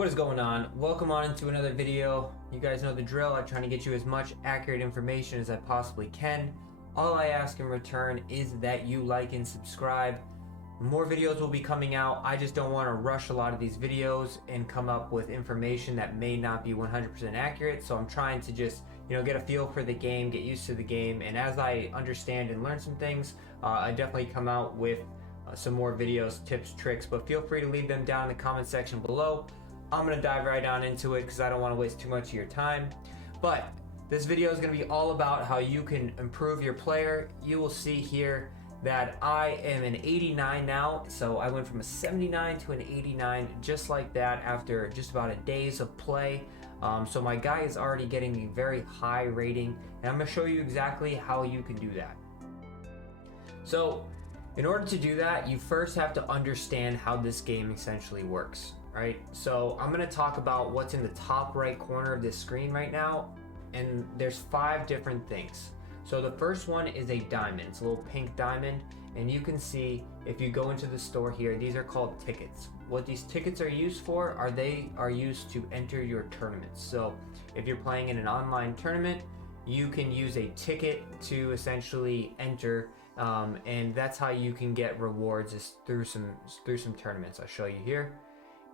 What is going on? Welcome on into another video. You guys know the drill. I'm trying to get you as much accurate information as I possibly can. All I ask in return is that you like and subscribe. More videos will be coming out. I just don't want to rush a lot of these videos and come up with information that may not be 100% accurate. So I'm trying to just, get a feel for the game, get used to the game. And as I understand and learn some things, I definitely come out with some more videos, tips, tricks, but feel free to leave them down in the comment section below. I'm going to dive right on into it because I don't want to waste too much of your time. But this video is going to be all about how you can improve your player. You will see here that I am an 89 now. So I went from a 79 to an 89 just like that after just about a days of play. So my guy is already getting a very high rating, and I'm going to show you exactly how you can do that. So in order to do that, you first have to understand how this game essentially works. Right, so I'm going to talk about what's in the top right corner of this screen right now, and there's 5 different things. So the first one is a diamond. It's a little pink diamond, and you can see if you go into the store here, these are called tickets. What these tickets are used for are they are used to enter your tournaments. So if you're playing in an online tournament, you can use a ticket to essentially enter, and that's how you can get rewards, is through some tournaments. I'll show you here.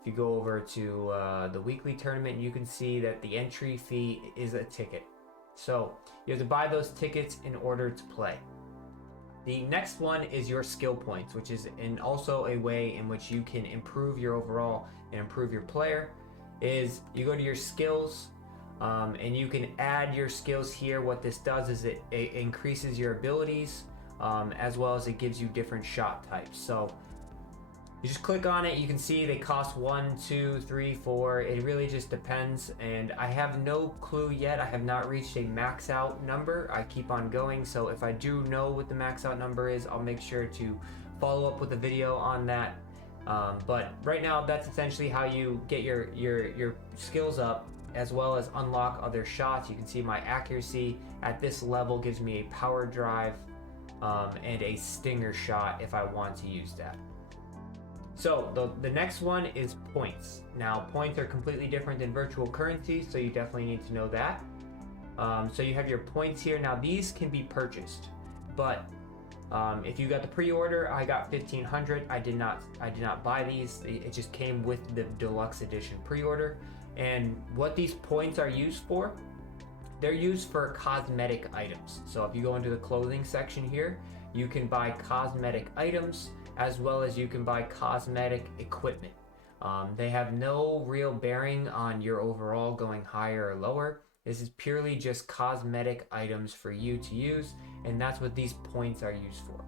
If you go over to the weekly tournament, you can see that the entry fee is a ticket. So you have to buy those tickets in order to play. The next one is your skill points, which is also a way in which you can improve your overall and improve your player. Is you go to your skills, and you can add your skills here. What this does is it increases your abilities, as well as it gives you different shot types. So you just click on it, you can see they cost 1, 2, 3, 4. It really just depends, and I have no clue yet. I have not reached a max out number. I keep on going, so if I do know what the max out number is, I'll make sure to follow up with a video on that. But right now, that's essentially how you get your skills up, as well as unlock other shots. You can see my accuracy at this level gives me a power drive and a stinger shot if I want to use that. So the next one is points. Now points are completely different than virtual currency, so you definitely need to know that. So you have your points here. Now these can be purchased, but if you got the pre-order, I got 1,500. I did not buy these. It just came with the deluxe edition pre-order. And what these points are used for, they're used for cosmetic items. So if you go into the clothing section here, you can buy cosmetic items, as well as you can buy cosmetic equipment. They have no real bearing on your overall going higher or lower. This is purely just cosmetic items for you to use, and that's what these points are used for.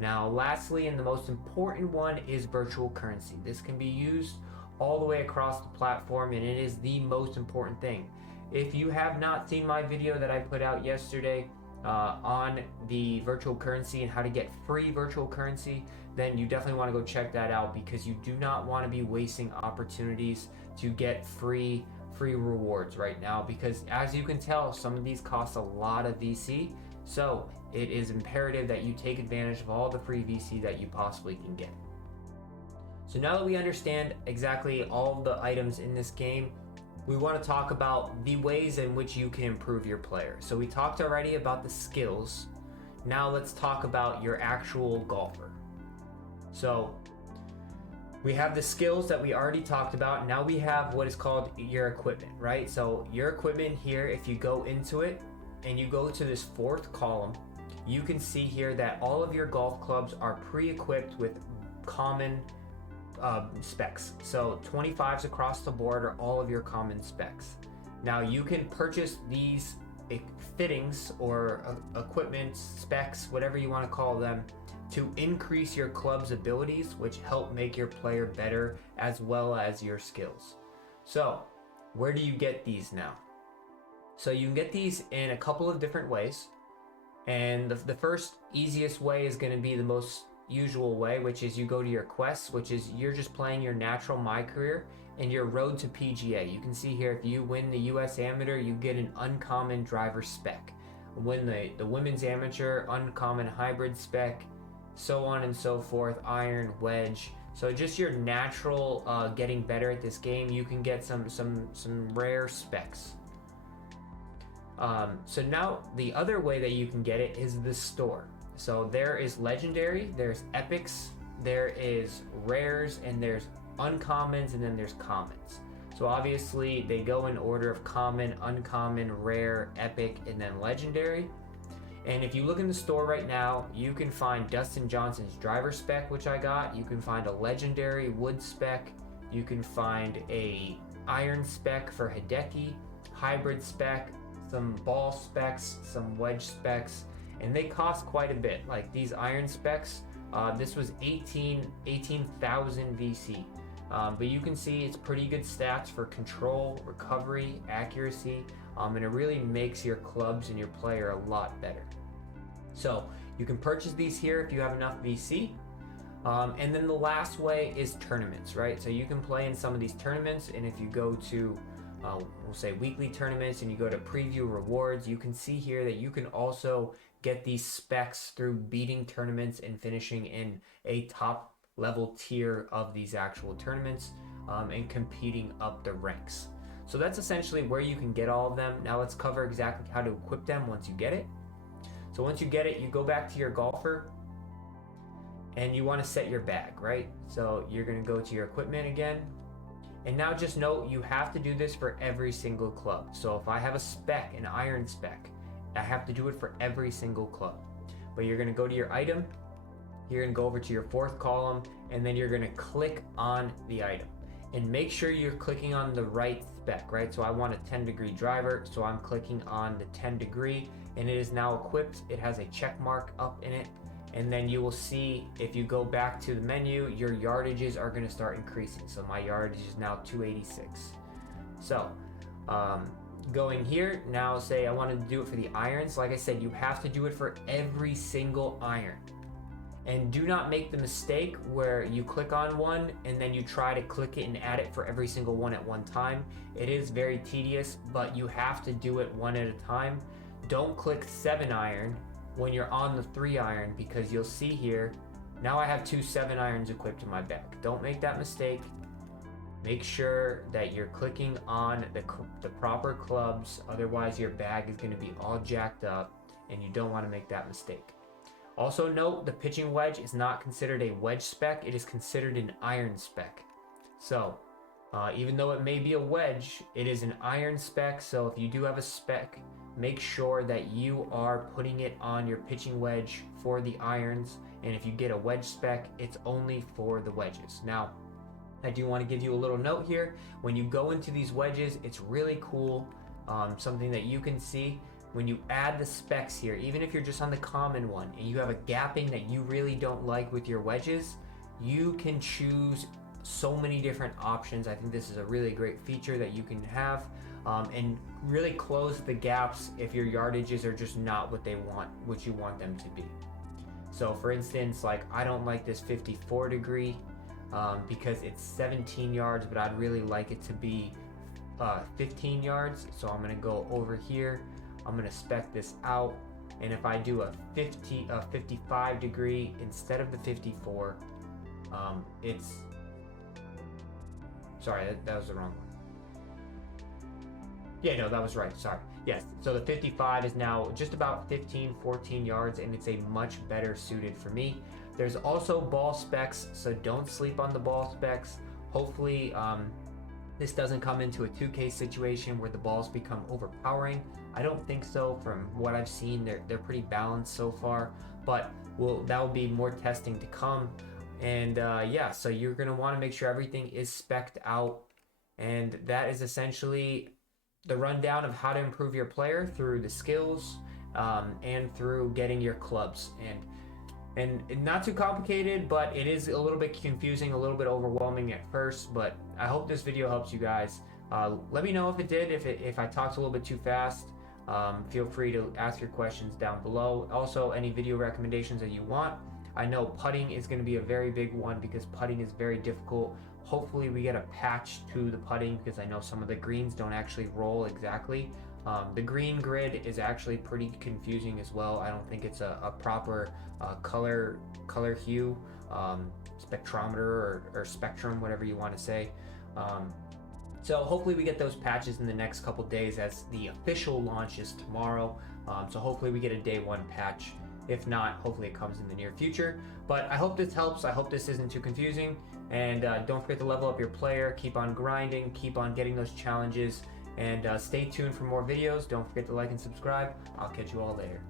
Now lastly, and the most important one, is virtual currency. This can be used all the way across the platform, and it is the most important thing. If you have not seen my video that I put out yesterday on the virtual currency and how to get free virtual currency, then you definitely want to go check that out, because you do not want to be wasting opportunities to get free rewards right now, because as you can tell, some of these cost a lot of VC. So it is imperative that you take advantage of all the free VC that you possibly can get. So now that we understand exactly all of the items in this game, we want to talk about the ways in which you can improve your player. So we talked already about the skills. Now let's talk about your actual golfer. So we have the skills that we already talked about. Now we have what is called your equipment, right? So your equipment here, if you go into it and you go to this 4th column, you can see here that all of your golf clubs are pre-equipped with common specs. So 25s across the board are all of your common specs. Now you can purchase these fittings or equipment specs, whatever you want to call them, to increase your club's abilities, which help make your player better, as well as your skills. So where do you get these now? So you can get these in a couple of different ways, and the first easiest way is going to be the most usual way, which is you go to your quests, which is you're just playing your natural My Career and your road to PGA. You can see here, if you win the US Amateur, you get an uncommon driver spec. Win the women's amateur, uncommon hybrid spec, so on and so forth, iron, wedge. So just your natural getting better at this game, you can get some rare specs. So now the other way that you can get it is the store. So there is legendary, there's epics, there is rares, and there's uncommons, and then there's commons. So obviously they go in order of common, uncommon, rare, epic, and then legendary. And if you look in the store right now, you can find Dustin Johnson's driver spec, which I got. You can find a legendary wood spec. You can find a iron spec for Hideki, hybrid spec, some ball specs, some wedge specs, and they cost quite a bit. Like these iron specs, this was 18,000 VC. But you can see it's pretty good stats for control, recovery, accuracy, and it really makes your clubs and your player a lot better. So you can purchase these here if you have enough VC. And then the last way is tournaments, right? So you can play in some of these tournaments, and if you go to, we'll say weekly tournaments, and you go to preview rewards, you can see here that you can also get these specs through beating tournaments and finishing in a top level tier of these actual tournaments and competing up the ranks. So that's essentially where you can get all of them. Now let's cover exactly how to equip them once you get it. So once you get it, you go back to your golfer and you want to set your bag, right? So you're going to go to your equipment again. And now just note, you have to do this for every single club. So if I have a spec, an iron spec, I have to do it for every single club. But you're going to go to your item, you're going to go over to your fourth column, and then you're going to click on the item. And make sure you're clicking on the right spec, right? So I want a 10-degree driver, so I'm clicking on the 10-degree, and it is now equipped. It has a check mark up in it. And then you will see, if you go back to the menu, your yardages are going to start increasing. So my yardage is now 286. So going here, now say I wanted to do it for the irons. Like I said, you have to do it for every single iron. And do not make the mistake where you click on one and then you try to click it and add it for every single one at one time. It is very tedious, but you have to do it one at a time. Don't click 7 iron when you're on the 3 iron, because you'll see here, now I have 2 7 irons equipped in my bag. Don't make that mistake. Make sure that you're clicking on the proper clubs, otherwise your bag is going to be all jacked up, and you don't want to make that mistake. Also note, the pitching wedge is not considered a wedge spec, it is considered an iron spec. So even though it may be a wedge, it is an iron spec. So if you do have a spec, make sure that you are putting it on your pitching wedge for the irons. And if you get a wedge spec, it's only for the wedges. Now, I do want to give you a little note here. When you go into these wedges, it's really cool. Something that you can see when you add the specs here, even if you're just on the common one and you have a gapping that you really don't like with your wedges, you can choose so many different options. I think this is a really great feature that you can have and really close the gaps if your yardages are just not what you want them to be. So for instance, like I don't like this 54 degree because it's 17 yards, but I'd really like it to be 15 yards. So I'm gonna go over here, I'm gonna spec this out, and if I do a 55 degree instead of the 54, it's, sorry, that was the wrong one. Yeah, no, that was right, sorry. Yes, so the 55 is now just about 14 yards, and it's a much better suited for me. There's also ball specs, so don't sleep on the ball specs. Hopefully, this doesn't come into a 2K situation where the balls become overpowering. I don't think so. From what I've seen, they're pretty balanced so far, but that will be more testing to come. And yeah, so you're gonna wanna make sure everything is specced out, and that is essentially the rundown of how to improve your player through the skills and through getting your clubs. And not too complicated, but it is a little bit confusing, a little bit overwhelming at first, but I hope this video helps you guys. Let me know if it did, if I talked a little bit too fast. Feel free to ask your questions down below. Also, any video recommendations that you want. I know putting is going to be a very big one because putting is very difficult. Hopefully we get a patch to the putting, because I know some of the greens don't actually roll exactly The green grid is actually pretty confusing as well. I don't think it's a proper color hue, spectrometer or spectrum, whatever you want to say. So hopefully we get those patches in the next couple days, as the official launch is tomorrow. So hopefully we get a day one patch. If not, hopefully it comes in the near future. But I hope this helps. I hope this isn't too confusing. And don't forget to level up your player. Keep on grinding. Keep on getting those challenges. And stay tuned for more videos. Don't forget to like and subscribe. I'll catch you all later.